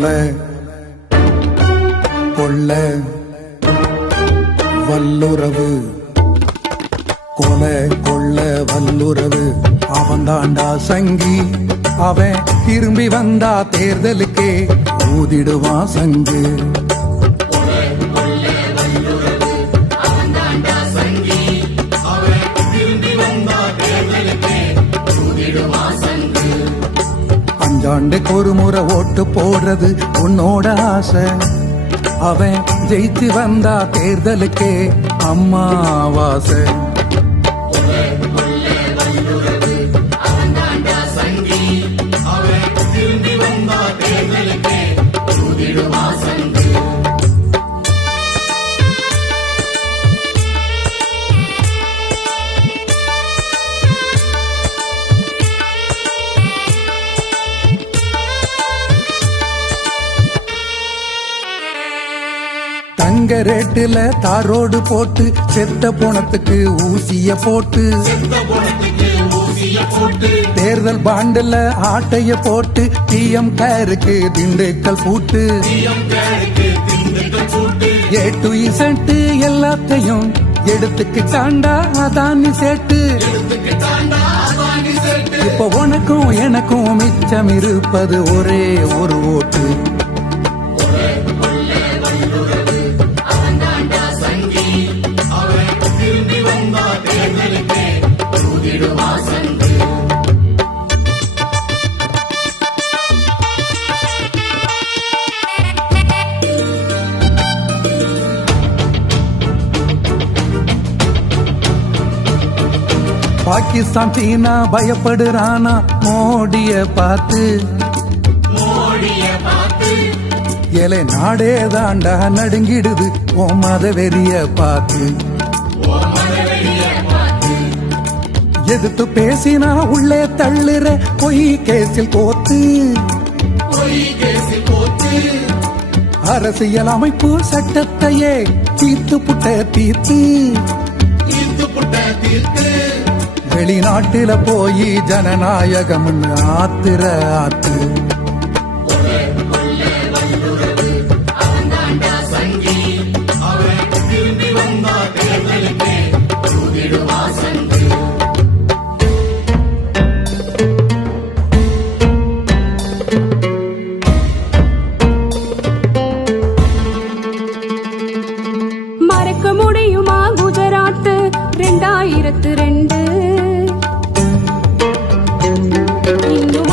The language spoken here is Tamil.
கொலை கொள்ள வல்லுறவு கொலை கொள்ள வல்லுறவு அவன் தாண்டா சங்கி அவன் திரும்பி வந்தா தேர்தலுக்கே ஊதிடுவான் சங்கு அஞ்சாண்டுக்கு ஒரு முறை ஓட்டு போடுறது உன்னோட ஆசை அவன் ஜெயித்து வந்தா தேர்தலுக்கே அம்மாவாசை தங்க ரேட்டுல தாரோடு போட்டு செத்த போனத்துக்கு ஊசிய போட்டு தேர்தல் பாண்டுல ஆட்டைய போட்டு பிஎம் காருக்கு திண்டுக்கல் பூட்டு ஏ டு இசட் எல்லாத்தையும் எடுத்துக்கிட்டாண்டா அதானி சேட்டு இப்ப உனக்கும் எனக்கும் மிச்சம் இருப்பது ஒரே ஒரு ஓட்டு பாகிஸ்தான் சீனா பயப்படுறானா மோடிய பார்த்து ஏழை நாடே தாண்டா நடுங்கிடுது ஓ மத வெறிய பார்த்து எதிர்த்து பேசினா உள்ளே தள்ளுற பொய் கேசில் கோத்து அரசியல் அமைப்பு சட்டத்தையே தீர்த்து புட்ட தீர்த்து வெளிநாட்டில போய் ஜனநாயகம் ஆத்திர ஆத்து மறக்க முடியுமா குஜராத் 2002 இன்னும்